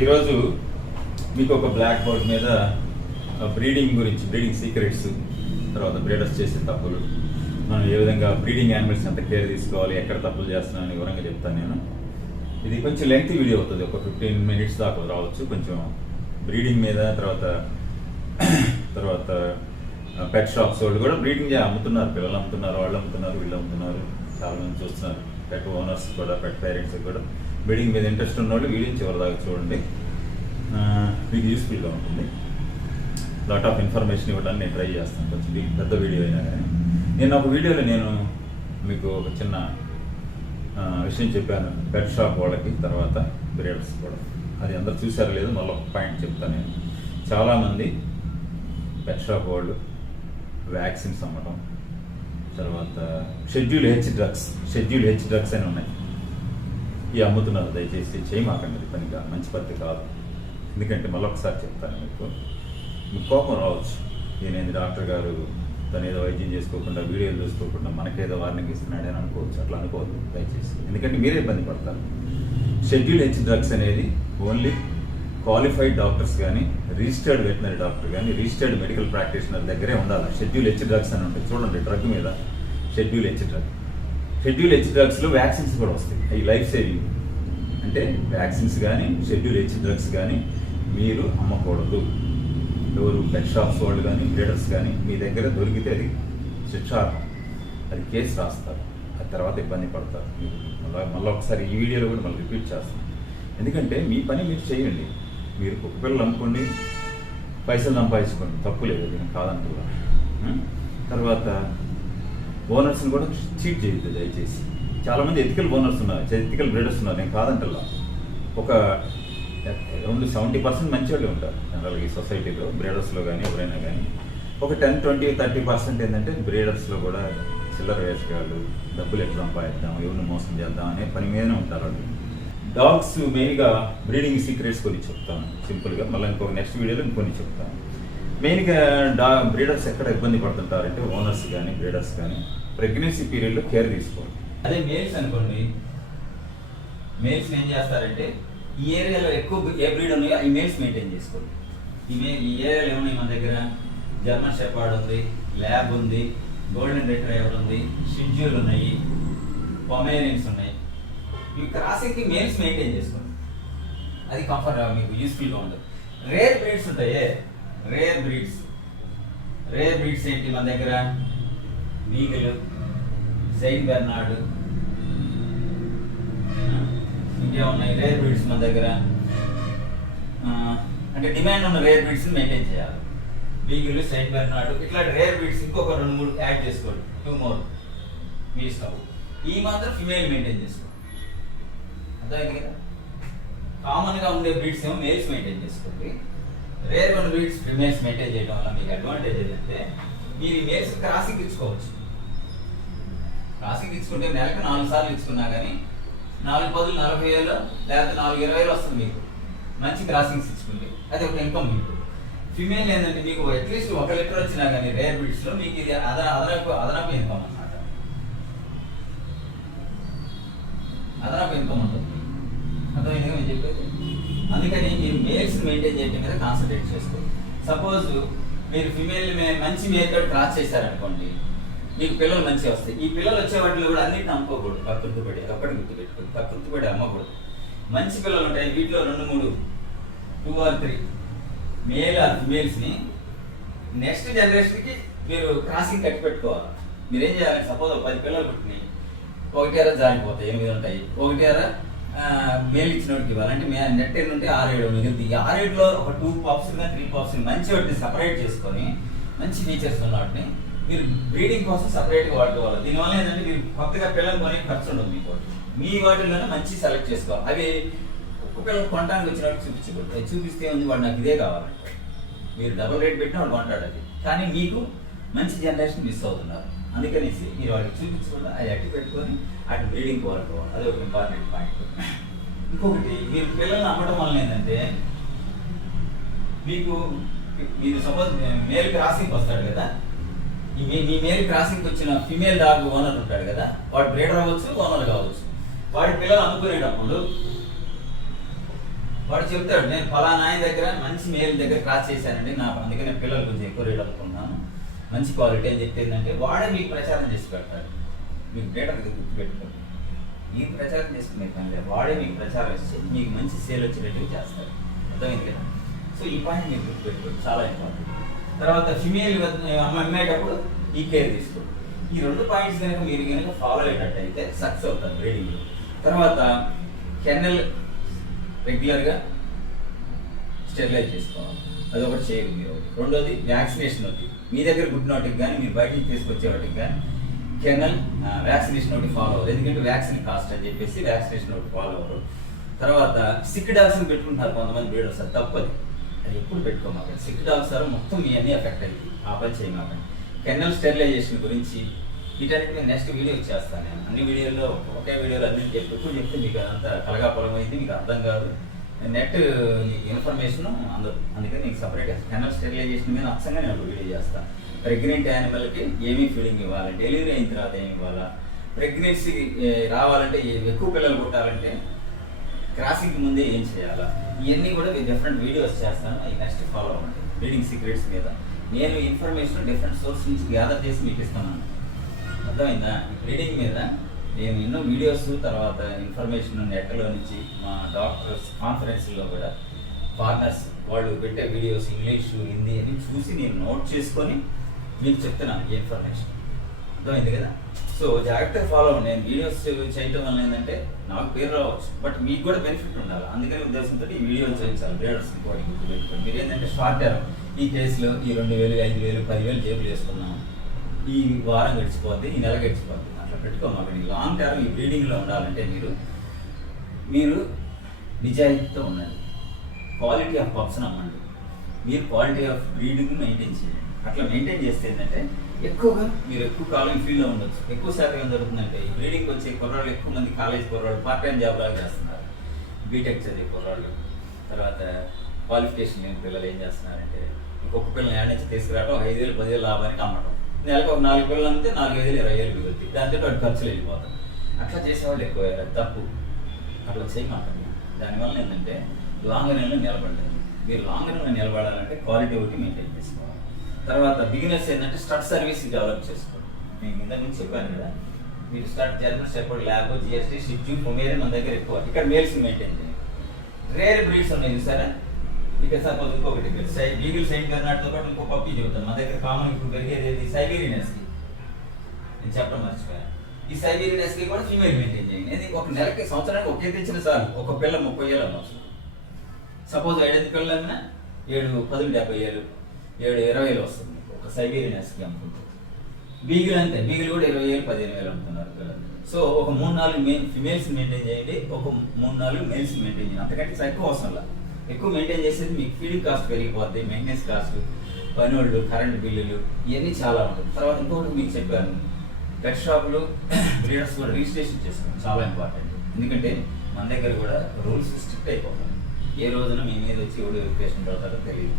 ఈరోజు మీకు ఒక బ్లాక్ బోర్డ్ మీద బ్రీడింగ్ గురించి, బ్రీడింగ్ సీక్రెట్స్, తర్వాత బ్రీడర్స్ చేసే తప్పులు, మనం ఏ విధంగా బ్రీడింగ్ యానిమల్స్ ఎంత కేర్ తీసుకోవాలి, ఎక్కడ తప్పులు చేస్తున్నామని వివరంగా చెప్తాను నేను. ఇది కొంచెం లెంగ్తీ వీడియో అవుతుంది, ఒక 15 minutes దాకా రావచ్చు. కొంచెం బ్రీడింగ్ మీద, తర్వాత పెట్ షాప్స్ వాళ్ళు కూడా బ్రీడింగ్ అమ్ముతున్నారు, పిల్లలు అమ్ముతున్నారు, వాళ్ళు అమ్ముతున్నారు, వీళ్ళు అమ్ముతున్నారు, చాలా మంది చూస్తున్నారు. పెట్ ఓనర్స్ కూడా, పెట్ పేరెంట్స్ కూడా బ్రీడింగ్ మీద ఇంట్రెస్ట్ ఉన్న వాళ్ళు వీడియో చివరి దాకా చూడండి, మీకు యూస్ఫుల్గా ఉంటుంది. లాట్ ఆఫ్ ఇన్ఫర్మేషన్ ఇవ్వడానికి నేను ట్రై చేస్తాను, కొంచెం పెద్ద వీడియో అయినా కానీ. నేను ఒక వీడియోలో నేను మీకు ఒక చిన్న విషయం చెప్పాను, పెట్ షాప్ వాళ్ళకి, తర్వాత బ్రీడర్స్ కూడా. అది అందరు చూసారో లేదు, మళ్ళీ ఒక పాయింట్ చెప్తాను నేను. చాలామంది పెట్ షాప్ వాళ్ళు వ్యాక్సిన్స్ అమ్మటం, తర్వాత షెడ్యూల్ హెచ్ డ్రగ్స్ అని ఉన్నాయి, ఇవి అమ్ముతున్నారు. దయచేసి చేయమాకండి, పనిగా మంచి పద్ధతి కాదు. ఎందుకంటే మళ్ళీ ఒకసారి చెప్తాను, మీకు కోపం రావచ్చు. నేనేది డాక్టర్ గారు తను ఏదో వైద్యం చేసుకోకుండా, వీడియోలు చూసుకోకుండా మనకేదో వార్నింగ్ ఇస్తున్నాడు అని అనుకోవచ్చు. అట్లా అనుకోవద్దు దయచేసి, ఎందుకంటే మీరే ఇబ్బంది పడతారు. షెడ్యూల్ హెచ్ డ్రగ్స్ అనేది ఓన్లీ క్వాలిఫైడ్ డాక్టర్స్ కానీ, రిజిస్టర్డ్ వెటనరీ డాక్టర్ కానీ, రిజిస్టర్డ్ మెడికల్ ప్రాక్టీషనర్ దగ్గరే ఉండాలి. షెడ్యూల్ హెచ్ డ్రగ్స్ అని ఉంటాయి చూడండి, డ్రగ్ మీద షెడ్యూల్ హెచ్ డ్రగ్స్లో వ్యాక్సిన్స్ కూడా వస్తాయి. అవి లైఫ్ సేవింగ్. అంటే వ్యాక్సిన్స్ కానీ, షెడ్యూల్ హెచ్ డ్రగ్స్ కానీ మీరు అమ్మకూడదు. ఎవరు పెట్ షాప్స్ వాళ్ళు కానీ, బ్రీడర్స్ కానీ మీ దగ్గర దొరికితే అది శిక్షార్హం, అది కేసు రాస్తారు, ఆ తర్వాత ఇబ్బంది పడతారు. మళ్ళీ ఒకసారి ఈ వీడియోలో కూడా మళ్ళీ రిపీట్ చేస్తాను. ఎందుకంటే మీ పని మీరు చేయండి, మీరు కుక్క పిల్లలు అమ్ముకోండి, పైసలు సంపాదించుకోండి, తప్పు లేదు, నేను కాదంటున్నా. తర్వాత ఓనర్స్ని కూడా చీట్ చేయొద్దు దయచేసి. చాలామంది ఎథికల్ ఓనర్స్ ఉన్నారు, ఎథికల్ బ్రీడర్స్ ఉన్నారు, నేను కాదంటలా. ఒక 70% మంచి వాళ్ళు ఉంటారు జనరల్గా ఈ సొసైటీలో, బ్రీడర్స్లో కానీ ఎవరైనా కానీ. ఒక 10, 20, 30% ఏంటంటే బ్రీడర్స్లో కూడా చిల్లర వేసుకాళ్ళు, డబ్బులు ఎట్లా సంపాదిద్దాం, ఎవరిని మోసం చేద్దాం అనే పని మీదనే ఉంటారు వాళ్ళు. డాగ్స్ మెయిన్గా బ్రీడింగ్ సీక్రెట్స్ కొన్ని చెప్తాను సింపుల్గా, మళ్ళీ ఇంకొక నెక్స్ట్ వీడియోలో ఇంకొన్ని చెప్తాను. మెయిన్గా బ్రీడర్స్ ఎక్కడ ఇబ్బంది పడుతుంటారంటే, ఓనర్స్ కానీ బ్రీడర్స్ కానీ ప్రెగ్నెన్సీ పీరియడ్లో కేర్ తీసుకోవాలి. అదే మేల్స్ అనుకోండి, మేల్స్ ఏం చేస్తారంటే ఈ ఏరియాలో ఎక్కువ ఏ బ్రీడ్ ఉన్నాయో ఈ మేల్స్ మెయింటైన్ చేసుకోండి. ఈ ఏరియాలో ఏమున్నాయి మన దగ్గర? జర్మన్ షెపర్డ్ ఉంది, ల్యాబ్ ఉంది, గోల్డెన్ రిట్రైవర్ ఉంది, షెడ్యూల్ ఉన్నాయి, పొమేరియన్స్ ఉన్నాయి. ఈ క్రాసింగ్కి మేల్స్ మెయింటైన్ చేసుకోండి, అది కంఫర్ట్ మీకు యూస్ఫుల్గా ఉంటుంది. రేర్ బ్రీడ్స్ ఉంటాయే, రేర్ బ్రీడ్స్ ఏంటి మన దగ్గర? బీగల్, సెయింట్ బెర్నార్డ్, ఇంకేమున్నాయి రేర్ బ్రీడ్స్ మన దగ్గర. అంటే డిమాండ్ ఉన్న రేర్ బ్రీడ్స్ మెయింటైన్ చేయాలి. బీగిల్, సెయింట్ బెర్నార్డ్, ఇట్లాంటి రేర్ బ్రీడ్స్ ఇంకొక 2-3 యాడ్ చేసుకోండి, 2 more మీ ఇష్టం. ఈ మాత్రం ఫిమేల్ మెయింటైన్ చేసుకోండి, అర్థమైంది కదా. కామన్గా ఉండే బ్రీడ్స్ ఏమో మేల్స్ మెయింటైన్ చేసుకోండి. రేర్ ఉన్న బ్రీడ్స్ ఫిమేల్స్ మెయింటైన్ చేయడం వల్ల మీకు అడ్వాంటేజ్ ఏంటంటే, మీరు ఈ మేల్స్ క్రాసింగ్ ఇచ్చుకోవచ్చు. క్రాసింగ్ ఇచ్చుకుంటే నెలకు 4 సార్లు ఇచ్చుకున్నా కానీ 4 10 40,000 లేకపోతే 4 20,000 వస్తుంది మీకు, మంచి క్రాసింగ్స్ ఇచ్చుకుంటే. అది ఒక ఇన్కమ్ మీకు. ఫిమేల్ ఏంటంటే మీకు అట్లీస్ట్ 1 లీటర్ వచ్చినా కానీ రేర్ బ్రీడ్స్లో మీకు ఇది అదనపు ఇన్కమ్ అన్నమాట, అదనపు ఇన్కమ్ ఉంటుంది. అర్థమైంది నేను చెప్పేది. అందుకని మీరు మేల్స్ మెయింటైన్ చేయడం మీద కాన్సన్ట్రేట్ చేసుకోండి. సపోజ్ మీరు ఫిమేల్ మంచి మేల్తో క్రాస్ చేశారనుకోండి, మీకు పిల్లలు మంచిగా వస్తాయి. ఈ పిల్లలు వచ్చే వాటిలో కూడా అన్నిటిని అమ్ముకోకూడదు, కకృతిపడి గుర్తుపెట్టుకోండి, కకృతిపడి అమ్మకూడదు. మంచి పిల్లలు ఉంటాయి, వీటిలో 2-3 2 or 3 మేల్ ఆర్ ఫిమేల్స్ని నెక్స్ట్ జనరేషన్కి మీరు క్రాసింగ్ కట్టి పెట్టుకోవాలి. మీరేం చేయాలి? సపోజ్ 10 పిల్లలు పుట్టినాయి, 1 జారిపోతాయి, 8 ఉంటాయి, 1 మేల్ ఇచ్చినోడికి ఇవ్వాలి. అంటే నెట్ నుండి 6-7 మిగులుతుంది. ఈ 6-7లో ఒక 2 pups 3 pups మంచి వాటిని సపరేట్ చేసుకొని, మంచి ఫీచర్స్ ఉన్న వాటిని మీరు బ్రీడింగ్ కోసం సపరేట్గా వాడుకోవాలి. దీనివల్ల ఏంటంటే మీరు కొత్తగా పిల్లలు కొనే ఖర్చు ఉండదు మీకు. మీ వాటిల్లోనే మంచి సెలెక్ట్ చేసుకోవాలి. అవి ఒక్క పిల్లలు కొనడానికి వచ్చినట్టు చూపించకూడదు. అది చూపిస్తే ఉంది వాడు నాకు ఇదే కావాలంటే, మీరు డబుల్ రేట్ పెట్టినా వాడు కొంటాడు అది. కానీ మీకు మంచి జనరేషన్ మిస్ అవుతున్నారు. అందుకనేసి మీరు వాడికి చూపించకుండా అది అట్టి పెట్టుకొని అటు బ్రీడింగ్ కోరుకోవాలి. అది ఒక ఇంపార్టెంట్ పాయింట్. ఇంకొకటి, మీరు పిల్లల్ని అమ్మడం వల్ల ఏంటంటే మీరు సపోజ్ మేల్ క్రాసింగ్కి వస్తాడు కదా, మీ మేల్ క్రాసింగ్కి వచ్చిన ఫిమేల్ డాగ్ ఓనర్ ఉంటాడు కదా, వాడు బ్రీడర్ అవ్వచ్చు, ఓనర్ కావచ్చు. వాడి పిల్లలు అమ్ముకునేటప్పుడు వాడు చెప్తాడు, నేను ఫలానా ఆయన దగ్గర మంచి మేల్ దగ్గర క్రాస్ చేశానండి, నా అందుకనే పిల్లలు కొంచెం ఎక్కువ రేట్ అనుకున్నాను, మంచి క్వాలిటీ అని చెప్పి ఏంటంటే వాడే మీకు ప్రచారం చేసి పెడతాడు. మీకు డేటా గుర్తు పెట్టుకోండి, ఈ ప్రచారం చేసుకునే పని లేదు, వాడే మీకు ప్రచారం ఇచ్చి మీకు మంచి సేల్ వచ్చేటట్టు చేస్తాడు. అర్థమైంది కదా? సో ఈ పాయింట్ మీరు గుర్తు పెట్టుకోండి, చాలా ఇంపార్టెంట్. తర్వాత ఫిమేల్ అమ్మేటప్పుడు ఈ కేర్ తీసుకోండి. ఈ 2 పాయింట్స్ కనుక మీరు కనుక ఫాలో అయ్యేటట్టయితే సక్సెస్ అవుతారు బ్రీడింగ్లో. తర్వాత కెన్నెల్ రెగ్యులర్గా స్టెరిలైజ్ చేసుకోవాలి, అదొకటి చేయాలి మీరు. రెండోది వ్యాక్సినేషన్ ఒకటి, మీ దగ్గర పుట్టిన వాటికి కానీ మీరు బయట నుంచి తీసుకొచ్చే వాటికి కానీ కెన్నెల్ వ్యాక్సినేషన్ ఒకటి ఫాలో అవ్వరు, ఎందుకంటే వ్యాక్సిన్ కాస్ట్ అని చెప్పేసి వ్యాక్సినేషన్ ఒకటి ఫాలో అవ్వరు. తర్వాత సిక్ డాగ్స్ని పెట్టుకుంటున్నారు కొంతమంది బ్రీడర్స్, అది తప్పది, అది ఎప్పుడు పెట్టుకోమాకండి. సిక్ డాగ్స్ ద్వారా మొత్తం మీ అన్ని ఎఫెక్ట్ అయింది, ఆ పని చేయమాకండి. కెన్నెల్ స్టెరిలైజేషన్ గురించి వీటన్నిటి మీద నెక్స్ట్ వీడియో చేస్తాను నేను. అన్ని వీడియోలో ఒకే వీడియోలో అన్ని ఎప్పుడు చెప్తే మీకు అంత కలగాపులం అయింది, మీకు అర్థం కాదు, నెట్ నీకు ఇన్ఫర్మేషన్ అందదు. అందుకని నీకు సపరేట్గా కెన్నెల్ స్టెరిలైజేషన్ మీద అచ్చంగా నేను ఒక వీడియో చేస్తాను. ప్రెగ్నెంట్ యానిమల్కి ఏమీ ఫీడింగ్ ఇవ్వాలి, డెలివరీ అయిన తర్వాత ఏమి ఇవ్వాలా, ప్రెగ్నెన్సీ రావాలంటే ఎక్కువ పిల్లలు పుట్టాలంటే క్రాసింగ్ ముందే ఏం చేయాలా, ఇవన్నీ కూడా డిఫరెంట్ వీడియోస్ చేస్తాను, అవి నెక్స్ట్ ఫాలో అవ్వండి. బ్రీడింగ్ సీక్రెట్స్ మీద నేను ఇన్ఫర్మేషన్ డిఫరెంట్ సోర్స్ నుంచి గ్యాదర్ చేసి మీకు ఇస్తున్నాను. అర్థమైందా? బ్రీడింగ్ మీద నేను ఎన్నో వీడియోస్, తర్వాత ఇన్ఫర్మేషన్ నెట్లో నుంచి మా డాక్టర్స్ కాన్ఫరెన్స్లో కూడా ఫార్మర్స్ వాళ్ళు పెట్టే వీడియోస్ ఇంగ్లీషు హిందీ అని చూసి నేను నోట్ చేసుకొని మీకు చెప్తున్నాను ఈ ఇన్ఫర్మేషన్. అర్థమైంది కదా? సో జాగ్రత్తగా ఫాలో అవ్వండి. నేను వీడియోస్ చేయడం వల్ల ఏంటంటే నాకు పేరు రావచ్చు, బట్ మీకు కూడా బెనిఫిట్ ఉండాలి, అందుకని ఉద్దేశంతో ఈ వీడియోలు చేయించాలి. బ్రీడర్స్ ఇంకోటి గుర్తుపెట్టుకోండి. మీరు ఏంటంటే షార్ట్ టర్మ్ ఈ కేసులో ఈ 2000, 5000, 10,000 జేబులు వేసుకున్నాం, ఈ వారం గడిచిపోద్ది, ఈ నెల గడిచిపోద్ది, అట్లా పెట్టుకోమాకండి. లాంగ్ టర్మ్ ఈ బ్రీడింగ్లో ఉండాలంటే మీరు నిజాయితీతో ఉండండి, క్వాలిటీ ఆఫ్ పప్స్ అమ్మండి, మీరు క్వాలిటీ ఆఫ్ బ్రీడింగ్ మెయింటైన్ చేయండి. అట్లా మెయింటైన్ చేస్తే ఏంటంటే ఎక్కువగా మీరు ఎక్కువ కాలం ఫీల్డ్లో ఉండొచ్చు. ఎక్కువ శాతం ఏం జరుగుతుందంటే ఈ బ్రీడింగ్కి వచ్చే కుర్రాళ్ళు ఎక్కువ మంది కాలేజ్ కుర్రాళ్ళు పార్ట్ టైం జాబ్ లాగా చేస్తున్నారు, బీటెక్ చదివే కుర్రాళ్ళు. తర్వాత క్వాలిఫికేషన్ లేని పిల్లలు ఏం చేస్తున్నారంటే ఇంకొక పిల్లలు ఏడ నుంచి తీసుకురావడం 5,000, 10,000 లాభానికి అమ్మటం, నెలకు ఒక 4 పిల్లలు అమ్మితే 4,000, 20,000 మిగులుతాయి, దాంతో వాటి ఖర్చులు వెళ్ళిపోతాయి. అట్లా చేసేవాళ్ళు ఎక్కువ, తప్పు, అట్లా చేయమాకండి. దానివల్ల ఏంటంటే లాంగ్ రన్లో నిలబడండి. మీరు లాంగ్ రన్లో నిలబడాలంటే క్వాలిటీ ఒకటి మెయింటైన్ చేసుకోవాలి. తర్వాత బిగినర్స్ ఏంటంటే స్టడ్ సర్వీస్ డెవలప్ చేసుకోండి. నేను ఇంత నుంచి చెప్పాను కదా, మీరు స్టడ్ జర్నల్ చెప్పండి, ల్యాబ్, జిఎస్టీ, షిప్జు, పొమేరియన్ మన దగ్గర ఎక్కువ. ఇక్కడ మేల్స్ మెయింటైన్ చేయండి. రేర్ బ్రీడ్స్ ఉన్నాయి సరే, ఇక్కడ సపోజ్ ఇంకొకటి బీగిల్ సైడ్ కర్నాటకతో పాటు ఇంకో పప్పి చెబుతాను. మన దగ్గర కామన్ ఇప్పుడు పెరిగేది సైబీరియనస్కి, నేను చెప్పడం మర్చిపోయాను. ఈ సైబీరియనస్కి కూడా ఫీమేల్ మెయింటైన్ చేయండి. ఒక నెలకి సంవత్సరానికి ఒకే తెచ్చిన సార్ ఒక పిల్ల 30,000 అమ్మవచ్చు. సపోజ్ 5 పిల్లలు అన్నా 7 10 70,000, 7 20,000 వస్తుంది ఒక సైబీరియనస్కి అమ్ముకుంటే. బీగిల్ అంతే, బీగిల్ కూడా 20,000 15,000 అమ్ముతున్నారు పిల్లలు. సో ఒక 3-4 ఫిమేల్స్ మెయింటైన్ చేయండి, ఒక 3-4 మేల్స్ మెయింటైన్ చేయండి, అంతకంటే ఎక్కువ అవసరం లేదు. ఎక్కువ మెయింటైన్ చేసేది మీకు ఫీడింగ్ కాస్ట్ పెరిగిపోద్ది, మెయింటెనెన్స్ కాస్ట్, పనులు, కరెంట్ బిల్లులు, ఇవన్నీ చాలా ఉంటుంది. తర్వాత ఇంకొకటి మీకు చెప్పాను, పెట్ షాపులు బ్రీడర్స్ కూడా రిజిస్ట్రేషన్ చేసుకోండి, చాలా ఇంపార్టెంట్. ఎందుకంటే మన దగ్గర కూడా రూల్స్ స్ట్రిక్ట్ అయిపోతాయి. ఏ రోజున మీ మీద వచ్చి ఎవడు వెరిఫికేషన్ పెడతారో తెలియదు.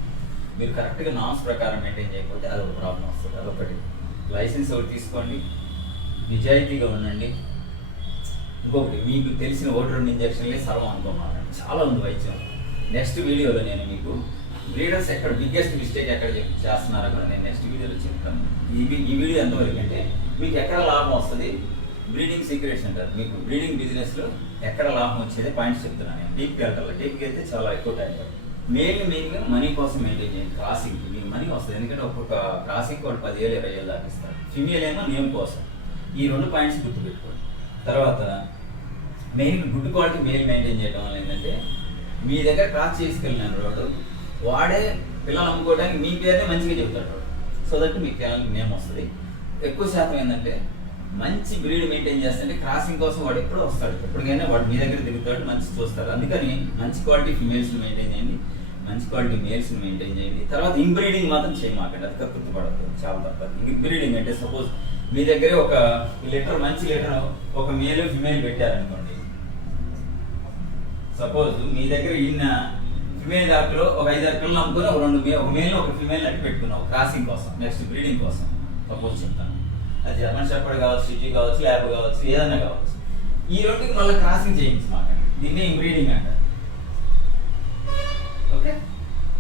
మీరు కరెక్ట్గా నామ్స్ ప్రకారం మెయింటైన్ చేయకపోతే అదొక ప్రాబ్లం వస్తుంది. అదొకటి. లైసెన్స్ ఒకటి తీసుకోండి, నిజాయితీగా ఉండండి. ఇంకొకటి, మీకు తెలిసిన 1-2 ఇంజక్షన్లే సర్వం అనుకోమాలండి, చాలా ఉంది వైద్యం. నెక్స్ట్ వీడియోలో నేను మీకు బ్రీడర్స్ ఎక్కడ బిగ్గెస్ట్ మిస్టేక్ ఎక్కడ చేస్తున్నారో కూడా నేను నెక్స్ట్ వీడియోలో చెప్తాను. ఈ వీడియో ఎంతవరకు అంటే మీకు ఎక్కడ లాభం వస్తుంది, బ్రీడింగ్ సీక్రెట్స్ అంటారు. మీకు బ్రీడింగ్ బిజినెస్లో ఎక్కడ లాభం వచ్చేది పాయింట్స్ చెప్తున్నాను నేను. డీప్కి వెళ్తాను, డీప్కి వెళ్తే చాలా ఎక్కువ టైం పడుతుంది. మెయిన్గా మనీ కోసం మెయింటైన్ చేయండి. క్రాసింగ్కి మీకు మనీ వస్తుంది, ఎందుకంటే ఒక్కొక్క క్రాసింగ్కి వాళ్ళు 10,000, 20,000 దాకా ఇస్తారు. ఫిమేల్ ఏమో నేమ్ కోసం. ఈ 2 పాయింట్స్ గుర్తుపెట్టుకోండి. తర్వాత main good quality mail maintain చేయడం వల్ల ఏంటంటే మీ దగ్గర క్రాస్ చేసుకెళ్ళినాను వాడు, వాడే పిల్లలు అమ్ముకోవడానికి మీ పేరునే మంచిగా చెబుతాడు వాడు. సో దట్ మీకు నేమ్ వస్తుంది. ఎక్కువ శాతం ఏంటంటే మంచి బ్రీడ్ మెయింటైన్ చేస్తుంటే క్రాసింగ్ కోసం వాడు ఎప్పుడో వస్తాడు, ఎప్పటికైనా వాడు మీ దగ్గర తిరుగుతాడు, మంచి చూస్తారు. అందుకని మంచి క్వాలిటీ ఫిమేల్స్ని మెయింటైన్ చేయండి, మంచి క్వాలిటీ మేల్స్ని మెయింటైన్ చేయండి. తర్వాత ఇంబ్రీడింగ్ మాత్రం చేయమాకండి, అది గుర్తుపడద్దు, చాలా తప్పదు. ఇంబ్రీడింగ్ అంటే సపోజ్ మీ దగ్గరే ఒక లీటర్ మంచి లీటర్ ఒక మేల్ ఫిమేల్ పెట్టారనుకోండి. సపోజ్ మీ దగ్గర ఈయన ఫిమేల్ దాంట్లో ఒక 5-6 పిల్లలు అమ్ముకొని ఒక మేల్ ఒక ఫిమేల్ అట్టి పెట్టుకున్నాం క్రాసింగ్ కోసం, నెక్స్ట్ బ్రీడింగ్ కోసం. సపోజ్ చెప్తాను, అది జర్మన్ షెపర్డ్ కావచ్చు, సిటీ కావచ్చు, ల్యాబ్ కావచ్చు, ఏదైనా కావచ్చు. ఈ 2కి మళ్ళీ క్రాసింగ్ చేయించమాకండి, దీన్నే ఇంబ్రీడింగ్ అంటారు.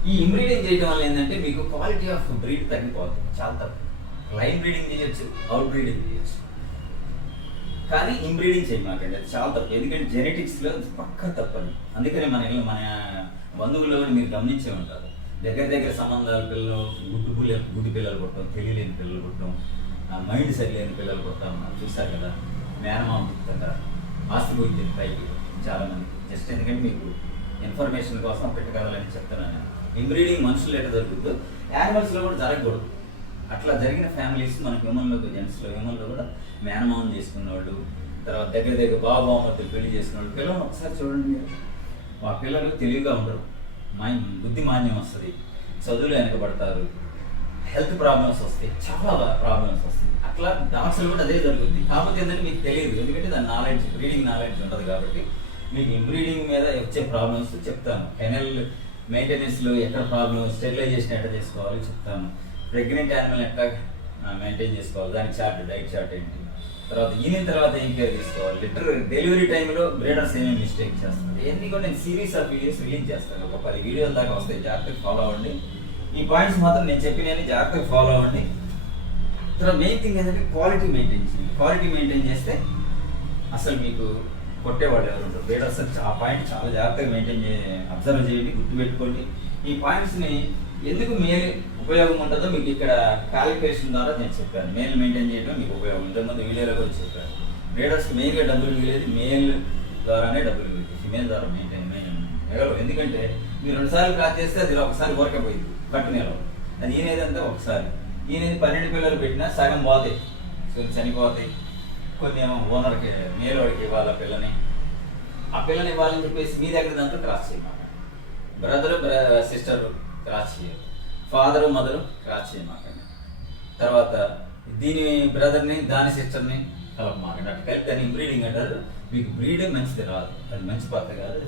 ఈ ఇంబ్రీడింగ్ చేయడం వల్ల ఏంటంటే మీకు క్వాలిటీ ఆఫ్ బ్రీడ్ తగ్గిపోతుంది, చాలా తప్పు. లైన్ బ్రీడింగ్ చేయొచ్చు, అవుట్ బ్రీడింగ్ చేయొచ్చు, కానీ ఇంబ్రీడింగ్ చేయమాకండి, అది చాలా తప్పు. ఎందుకంటే జెనెటిక్స్లో పక్కా తప్పని. అందుకనే మన బంధువుల్లో కూడా మీరు గమనించే ఉంటారు, దగ్గర సంబంధాల పిల్లలు గుడ్డి పిల్లలు పుట్టడం, తెలియలేని పిల్లలు పుట్టడం, మైండ్ సరిలేని పిల్లలు పుట్టడం మనం చూసారు కదా. మేనమామ పుట్టుతారు, ఆస్తి పోయింది పైకి చాలామంది. జస్ట్ ఎందుకంటే మీకు ఇన్ఫర్మేషన్ కోసం పెట్టగలని చెప్తున్నాను. ఇంబ్రీడింగ్ మనుషులు ఎట్లా జరుగుతుందో యానిమల్స్లో కూడా జరగకూడదు. అట్లా జరిగిన ఫ్యామిలీస్ మన హ్యూమన్లో, జెంట్స్లో, హ్యూమన్లో కూడా మేనమామం చేసుకున్న వాళ్ళు, తర్వాత దగ్గర బావమతులు పెళ్లి చేసుకున్న వాళ్ళు పిల్లలు ఒకసారి చూడండి మీరు. ఆ పిల్లలు తెలివిగా ఉండరు, బుద్ధి మాన్యం వస్తుంది, చదువులు వెనకబడతారు, హెల్త్ ప్రాబ్లమ్స్ వస్తాయి, చాలా ప్రాబ్లమ్స్ వస్తాయి. అట్లా డాక్టర్లు కూడా అదే జరుగుతుంది. కాకపోతే ఏంటంటే మీకు తెలియదు, ఎందుకంటే దాని నాలెడ్జ్, బ్రీడింగ్ నాలెడ్జ్ ఉండదు. కాబట్టి మీకు ఇంబ్రీడింగ్ మీద వచ్చే ప్రాబ్లమ్స్ చెప్తాను. కెనల్ మెయింటెనెన్స్లో ఎక్కడ ప్రాబ్లమ్, స్టెరిలైజేషన్ ఎట్లా చేసుకోవాలి చెప్తాను. ప్రెగ్నెంట్ యానిమల్ ఎట్లా మెయింటైన్ చేసుకోవాలి, దాని చార్ట్, డైట్ చార్ట్ ఏంటి, తర్వాత ఈయన తర్వాత ఏం కేర్ తీసుకోవాలి, డెలివరీ టైంలో బ్రీడర్స్ ఏమేమి మిస్టేక్ చేస్తారు, ఇవన్నీ కూడా నేను సిరీస్ ఆఫ్ వీడియోస్ రిలీజ్ చేస్తాను. ఒక 10 వీడియోల దాకా వస్తాయి, జాగ్రత్తగా ఫాలో అవ్వండి. ఈ పాయింట్స్ మాత్రం నేను చెప్పినవి జాగ్రత్తగా ఫాలో అవ్వండి. తర్వాత మెయిన్ థింగ్ ఏంటంటే క్వాలిటీ మెయింటైన్ చేయండి. క్వాలిటీ మెయింటైన్ చేస్తే అసలు మీకు కొట్టేవాళ్ళు ఎవరు ఉంటారు. బ్రీడర్స్ ఆ పాయింట్ చాలా జాగ్రత్తగా అబ్జర్వ్ చేయండి, గుర్తుపెట్టుకోండి. ఈ పాయింట్స్ని ఎందుకు మేల్ ఉపయోగం ఉంటుందో మీకు ఇక్కడ క్యాలిక్యులేషన్ ద్వారా నేను చెప్పాను. మేల్ మెయింటైన్ చేయడం మీకు ఉపయోగం, ఇంతకుముందు వీడియోలో కూడా చెప్పాను. బ్రీడర్స్కి మెయిన్గా డబ్బులు మిగిలేదు, మేల్ ద్వారానే డబ్బులు మిగిలేదు, ఫిమేల్ ద్వారా మెయింటైన్ మిగలవు. ఎందుకంటే మీరు 2 సార్లు క్రాస్ చేస్తే అది ఒకసారి ఊరకపోయింది కట్టునేలో. అది ఈయనేదంటే ఒకసారి, ఈయనది 12 పిల్లలు పెట్టినా సగం పోతాయి, చనిపోతాయి. కొన్ని ఏమో ఓనర్కి మేలోడికి ఇవ్వాలి ఆ పిల్లని ఇవ్వాలని చెప్పేసి మీ దగ్గర దాంట్లో క్రాస్ చేయమాట. బ్రదరు సిస్టరు క్రాస్ చేయాలి, ఫాదరు మదరు క్రాస్ చేయమాకండి. తర్వాత దీని బ్రదర్ని దాని సిస్టర్ని కలపమాకండి. అట్లా కలిపి దాన్ని ఇంబ్రీడింగ్ అంటారు. మీకు బ్రీడ్ మంచిది రాదు, అది మంచి పద్ధతి కాదు.